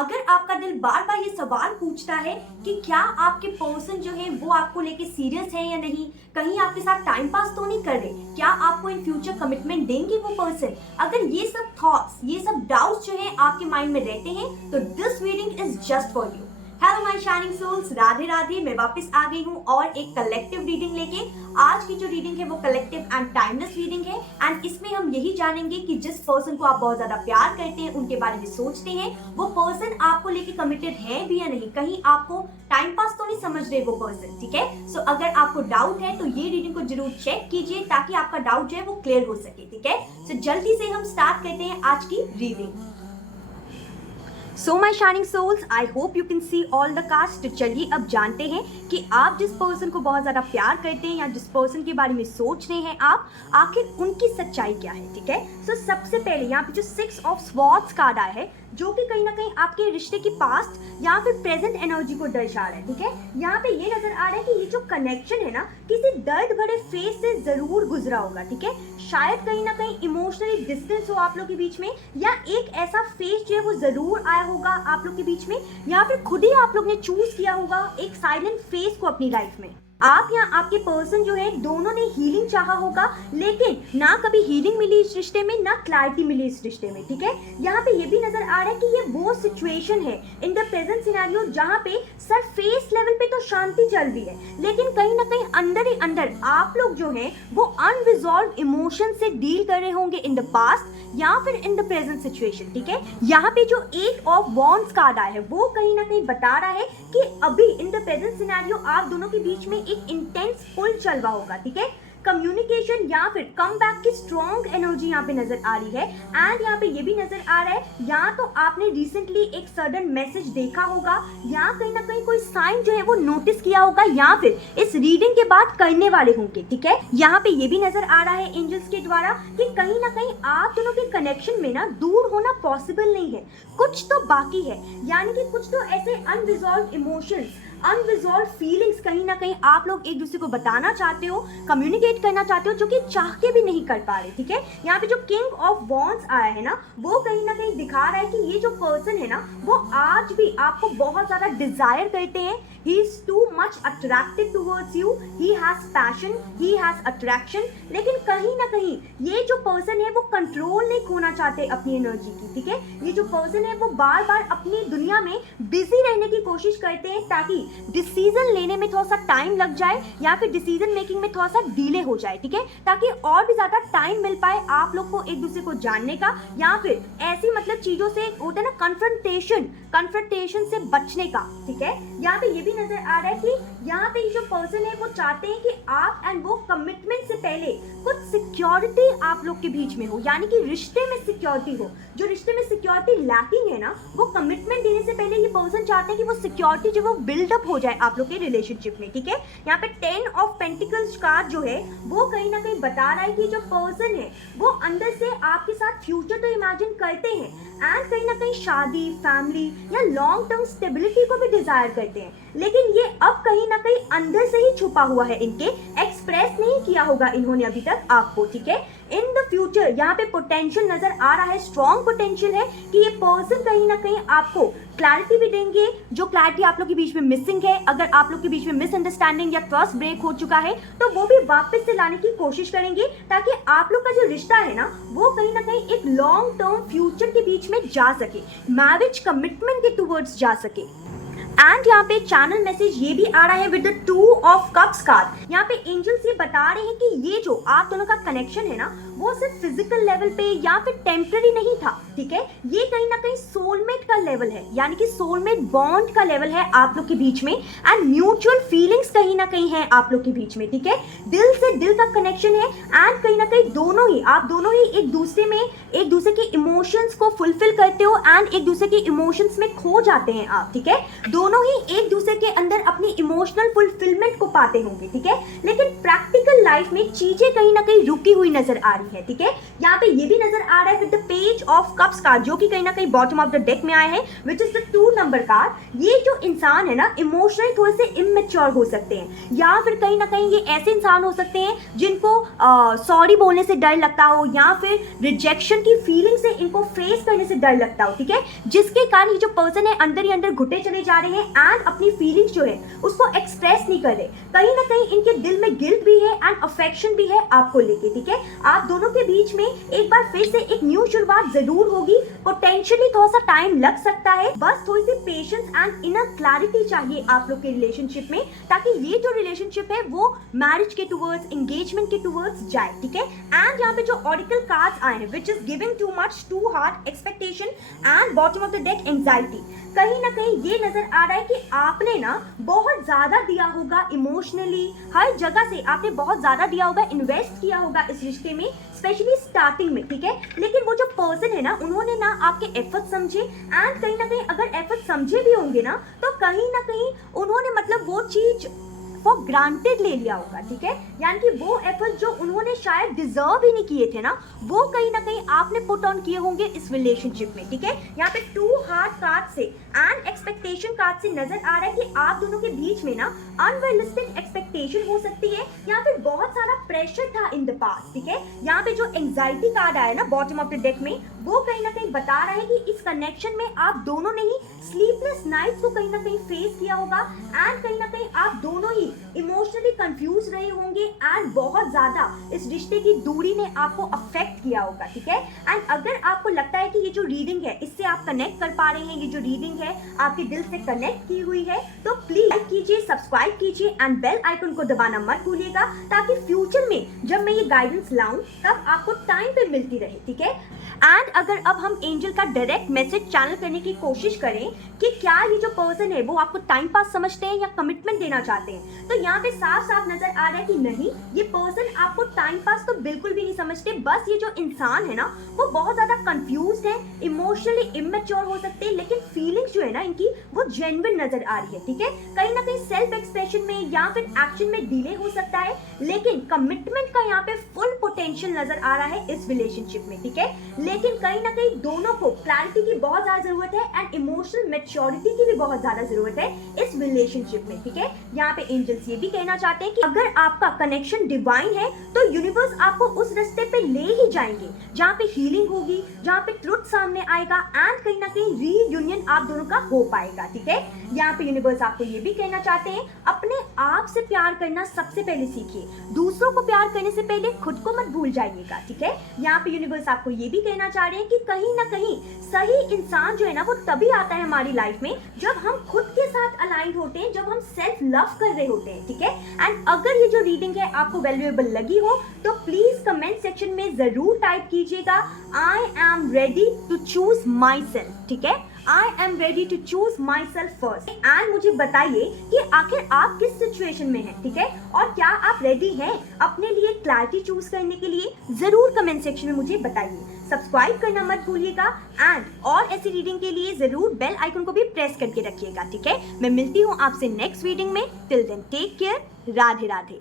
अगर आपका दिल बार बार ये सवाल पूछता है कि क्या आपके पर्सन जो है वो आपको लेके सीरियस है या नहीं, कहीं आपके साथ टाइम पास तो नहीं कर रहे, क्या आपको इन फ्यूचर कमिटमेंट देंगे वो पर्सन, अगर ये सब थॉट्स, ये सब डाउट्स जो है आपके माइंड में रहते हैं तो this reading is just for you. Hello my shining souls, Radhe Radhe. मैं वापस आ गई हूँ और एक कलेक्टिव रीडिंग लेके। आज की जो रीडिंग है वो कलेक्टिव एंड टाइमलेस रीडिंग है एंड इसमें हम यही जानेंगे कि जिस पर्सन को आप बहुत ज्यादा प्यार करते हैं, उनके बारे में सोचते हैं, वो पर्सन आपको लेके कमिटेड है भी या नहीं, कहीं आपको टाइम पास तो नहीं समझ रहे वो पर्सन। ठीक है, सो अगर आपको डाउट है तो ये रीडिंग को जरूर चेक कीजिए ताकि आपका डाउट जो है वो क्लियर हो सके। ठीक है, सो जल्दी से हम स्टार्ट करते हैं आज की reading. So my shining souls, I hope you can see all the cards. तो चलिए अब जानते हैं कि आप जिस पर्सन को बहुत ज़्यादा प्यार करते हैं या जिस पर्सन के बारे में सोच रहे हैं आप, आखिर उनकी सच्चाई क्या है। ठीक है, सो सबसे पहले यहाँ पे जो 6 ऑफ स्वॉर्ड्स कार्ड आया है जो कि कहीं ना कहीं आपके रिश्ते की पास्ट या फिर प्रेजेंट एनर्जी को दर्शा रहा है। ठीक है, यहाँ पे ये नजर आ रहा है कि ये जो कनेक्शन है ना किसी दर्द भरे फेज से जरूर गुजरा होगा। ठीक है, शायद कहीं ना कहीं इमोशनली डिस्टेंस हो आप लोग के बीच में, या एक ऐसा फेज जो है वो जरूर आया होगा आप लोग के बीच में, या फिर खुद ही आप लोग ने चूज किया होगा एक साइलेंट फेज को अपनी लाइफ में। आप या आपके पर्सन जो है दोनों ने हीलिंग चाहा होगा, लेकिन ना कभी हीलिंग मिली इस रिश्ते में, ना क्लैरिटी मिली इस रिश्ते में। ठीक है, यहाँ पे ये भी नजर आ रहा है कि ये वो सिचुएशन है इन द प्रेजेंट सिनेरियो जहाँ पे सरफेस लेवल पे तो शांति चल रही है, लेकिन कहीं ना कहीं अंदर ही अंदर आप लोग जो है वो अनरिजॉल्व इमोशन से डील कर रहे होंगे इन द पास्ट या फिर इन द प्रेजेंट सिचुएशन। ठीक है, यहाँ पे जो 8 ऑफ वॉन्ड्स कार्ड आया है वो कहीं ना कहीं बता रहा है कि अभी इन द प्रेजेंट सिनेरियो आप दोनों के बीच में एक इंटेंस पुल चल रहा होगा। ठीक है, कम्युनिकेशन या फिर कम बैक की स्ट्रॉन्ग एनर्जी यहाँ पे नजर आ रही है एंड यहाँ पे ये भी नजर आ रहा है या तो आपने रिसेंटली एक सडन मैसेज देखा होगा या कहीं ना कहीं कोई साइन जो है वो नोटिस किया होगा या फिर इस रीडिंग के बाद करने वाले होंगे। ठीक है, यहाँ पे ये भी नजर आ रहा है एंजल्स के द्वारा कि कहीं ना कहीं आप दोनों के कनेक्शन में ना दूर होना पॉसिबल नहीं है, कुछ तो बाकी है, यानी कि कुछ तो ऐसे अनरिजॉल्व इमोशंस, अनरिजॉल्व फीलिंग्स कहीं ना कहीं आप लोग एक दूसरे को बताना चाहते हो, कम्युनिकेट करना चाहते हो, जो कि चाह के भी नहीं कर पा रहे। ठीक है, यहाँ पे जो किंग ऑफ वॉन्ड्स आया है ना वो कहीं ना कहीं दिखा रहा है कि ये जो पर्सन है ना वो आज भी आपको बहुत ज्यादा डिजायर करते हैं। He is too much attracted towards you. He has passion, he has attraction. लेकिन कहीं ना कहीं ये जो पर्सन है वो कंट्रोल नहीं खोना चाहते अपनी एनर्जी की। ठीक है, ये जो पर्सन है वो बार बार अपनी दुनिया में बिजी रहने की कोशिश करते हैं ताकि डिसीजन लेने में थोड़ा सा टाइम लग जाए या फिर डिसीजन मेकिंग में थोड़ा सा डिले हो जाए। ठीक है, ताकि और भी ज्यादा टाइम मिल पाए आप लोग को एक दूसरे को जानने का, या फिर ऐसी मतलब चीजों से होता है ना कन्फ्रंटेशन से बचने का। ठीक है, यहाँ पे ये भी नजर आ रहा है कि यहाँ पे जो पर्सन है वो चाहते हैं कि आप एंड वो कमिटमेंट से पहले कुछ सिक्योरिटी आप लोग के बीच में हो, यानी कि रिश्ते में सिक्योरिटी हो। जो रिश्ते में सिक्योरिटी लैकिंग है ना वो कमिटमेंट देने से पहले ये पर्सन चाहते हैं कि वो सिक्योरिटी जो वो बिल्डअप हो जाए आप लोग के रिलेशनशिप में। ठीक है, यहाँ पे 10 ऑफ पेंटिकल्स कार्ड जो है वो कहीं ना कहीं बता रहा है कि जो पर्सन है वो अंदर से आपके साथ फ्यूचर तो इमेजिन करते हैं एंड कहीं ना कहीं शादी, फैमिली या लॉन्ग टर्म स्टेबिलिटी को भी डिजायर करते हैं, लेकिन ये अब कहीं ना कहीं अंदर से ही छुपा हुआ है, इनके एक्सप्रेस नहीं किया होगा इन्होंने अभी तक आपको। ठीक है, इन द फ्यूचर यहाँ पे पोटेंशियल नजर आ रहा है, स्ट्रॉन्ग पोटेंशियल है कि ये पर्सन कहीं ना कहीं आपको क्लैरिटी भी देंगे, जो क्लैरिटी आप लोग के बीच में मिसिंग है। अगर आप लोग के बीच में मिसअंडरस्टैंडिंग या ट्रस्ट ब्रेक हो चुका है तो वो भी वापस से लाने की कोशिश करेंगे ताकि आप लोग का जो रिश्ता है ना वो कहीं ना कहीं एक लॉन्ग टर्म फ्यूचर के बीच में जा सके, मैरिज कमिटमेंट के टुवर्ड्स जा सके। एंड यहाँ पे चैनल मैसेज ये भी आ रहा है with the 2 of cups card. यहाँ पे एंजल्स ये बता रहे हैं कि ये जो आप दोनों का कनेक्शन है ना वो सिर्फ फिजिकल लेवल पे या फिर टेम्पररी नहीं था। ठीक है, ये कहीं ना कहीं सोलमेट का लेवल है, यानी कि सोलमेट बॉन्ड का लेवल है आप लोग के बीच में एंड म्यूचुअल फीलिंग्स कहीं ना कहीं है आप लोग के बीच में। ठीक है, दिल से दिल का कनेक्शन है एंड कहीं ना कहीं आप दोनों ही एक दूसरे के इमोशंस को फुलफिल करते हो एंड एक दूसरे के इमोशंस में खो जाते हैं आप। ठीक है, दोनों ही एक दूसरे के अंदर अपनी इमोशनल फुलफिलमेंट को पाते होंगे। ठीक है, लेकिन प्रैक्टिकल लाइफ में चीजें कहीं ना कहीं रुकी हुई नजर आ रही है। ठीक है, यहाँ पे ये भी नजर आ रहा है with the page of cup cups card जो कि कहीं ना कहीं बॉटम ऑफ द डेक में आया है, which is the 2 number card. ये जो इंसान है ना इमोशनली थोड़े से इमेच्योर हो सकते हैं, या फिर कहीं ना कहीं ये ऐसे इंसान हो सकते हैं जिनको सॉरी बोलने से डर लगता हो, या फिर रिजेक्शन की फीलिंग से इनको फेस करने से डर लगता हो, ठीक है, जिसके कारण ये जो पर्सन है अंदर ही अंदर घुटे चले जा रहे हैं एंड अपनी फीलिंग्स जो है उसको एक्सप्रेस नहीं कर रहे। कहीं ना कहीं इनके दिल में गिल्ट भी है एंड अफेक्शन भी है आपको लेके, ठीक है। आप दोनों के बीच में एक बार फिर से एक न्यू शुरुआत जरूर होगी, पोटेंशियली थोड़ा सा टाइम लग सकता है, बस थोड़ी सी पेशेंस एंड इनर क्लैरिटी चाहिए आप लोग के रिलेशनशिप में, ताकि ये जो रिलेशनशिप है वो मैरिज के टुवर्ड्स, एंगेजमेंट के टुवर्ड्स जाए, ठीक है। एंड यहाँ पे जो ऑरिकल कार्ड्स आए हैं which is giving too much, too hard expectation and bottom of the deck anxiety, कहीं ना कहीं ये नजर आ रहा है कि आपने ना बहुत ज्यादा दिया होगा इमोशनली, हर जगह से आपने बहुत ज्यादा दिया होगा, इन्वेस्ट किया होगा इस रिश्ते में, स्पेशली स्टार्टिंग में, ठीक है। लेकिन वो जो पर्सन है ना उन्होंने ना आपके एफर्ट समझे एंड कहीं ना कहीं अगर एफर्ट समझे भी होंगे ना तो कहीं ना कहीं उन्होंने मतलब वो चीज फॉर ग्रांटेड ले लिया होगा, ठीक है। यानी कि वो एफर्ट जो उन्होंने शायद डिजर्व ही नहीं किए थे ना, वो कहीं ना कहीं आपने पुट ऑन किए होंगे इस रिलेशनशिप में, ठीक है। यहाँ पे 2 हार्ट कार्ड से एंड एक्सपेक्टेशन कार्ड से नजर आ रहा है कि आप दोनों के बीच में ना अनरियलिस्टिक एक्सपेक्टेशन हो सकती है, या फिर बहुत सारा प्रेशर था इन द पास्ट, ठीक है। यहाँ पे जो एंजाइटी कार्ड आया ना बॉटम ऑफ द डेक में, वो कहीं ना कहीं बता रहा है कि इस कनेक्शन में आप दोनों ने ही स्लीपलेस नाइट्स को कहीं ना कहीं फेस किया होगा एंड कहीं ना कहीं आप दोनों ही इमोशनली कंफ्यूज रहे होंगे एंड बहुत ज्यादा इस रिश्ते की दूरी ने आपको अफेक्ट किया होगा, ठीक है। एंड अगर आपको लगता है कि ये जो रीडिंग है इससे आप कनेक्ट कर पा रहे हैं, ये जो रीडिंग है आपके दिल से कनेक्ट की हुई है, तो प्लीज लाइक कीजिए, सब्सक्राइब कीजिए एंड बेल आइकन को दबाना मत भूलिएगा, ताकि फ्यूचर में जब मैं ये गाइडेंस लाऊं तब आपको टाइम पे मिलती रहे, ठीक है। एंड अगर अब हम एंजल का डायरेक्ट मैसेज चैनल करने की कोशिश करें कि क्या ये जो पर्सन है वो आपको टाइम पास समझते हैं या कमिटमेंट देना चाहते हैं, तो यहाँ पे साफ साफ नजर आ रहा है कि नहीं, ये पर्सन आपको टाइम पास तो बिल्कुल भी नहीं समझते, बस ये जो इंसान है ना वो बहुत ज्यादा कंफ्यूज्ड है, इमोशनली इमेच्योर हो सकते हैं, लेकिन फीलिंग्स जो है ना इनकी वो जेन्युइन नजर आ रही है, ठीक है। कहीं ना कहीं सेल्फ एक्सप्रेशन में या फिर एक्शन में डिले हो सकता है, लेकिन कमिटमेंट का यहाँ पे फुल पोटेंशियल नजर आ रहा है इस रिलेशनशिप में, ठीक है। लेकिन कहीं ना कहीं दोनों को क्लैरिटी की बहुत ज्यादा जरूरत है एंड इमोशनल मैच्योरिटी की भी बहुत ज्यादा जरूरत है इस रिलेशनशिप में, ठीक है। यहाँ पे एंजल्स ये भी कहना चाहते हैं कि अगर आपका कनेक्शन डिवाइन है तो यूनिवर्स आपको उस रास्ते पे ले ही जाएंगे जहाँ पे हीलिंग होगी, जहाँ पे ट्रुथ सामने आएगा एंड कहीं ना कहीं रीयूनियन आप दोनों का हो पाएगा, ठीक है। यहाँ पे यूनिवर्स आपको ये भी कहना चाहते हैं अपने आप से प्यार करना सबसे पहले सीखिए, दूसरों को प्यार करने से पहले खुद को मत भूल जाइएगा, ठीक है। यहाँ पे यूनिवर्स आपको ये भी कहना चाह रहे हैं कि कहीं ना कहीं सही इंसान जो है ना वो तभी आता है हमारी लाइफ में जब हम खुद के साथ अलाइंड होते हैं, जब हम सेल्फ लव कर रहे होते हैं, ठीक है। एंड अगर ये जो रीडिंग है आपको वैल्यूएबल लगी हो तो प्लीज कमेंट सेक्शन में जरूर टाइप कीजिएगा I am ready to choose myself, ठीक है। I am ready to choose myself first and मुझे बताइए कि आखिर आप किस सिचुएशन में हैं, ठीक है, और क्या आप रेडी हैं अपने लिए क्लैरिटी चूज करने के लिए, जरूर कमेंट सेक्शन में मुझे बताइए। सब्सक्राइब करना मत भूलिएगा एंड और ऐसी रीडिंग के लिए जरूर बेल आइकन को भी प्रेस करके रखिएगा, ठीक है। मैं मिलती हूँ आपसे नेक्स्ट रीडिंग में, till then take care, Radhe Radhe.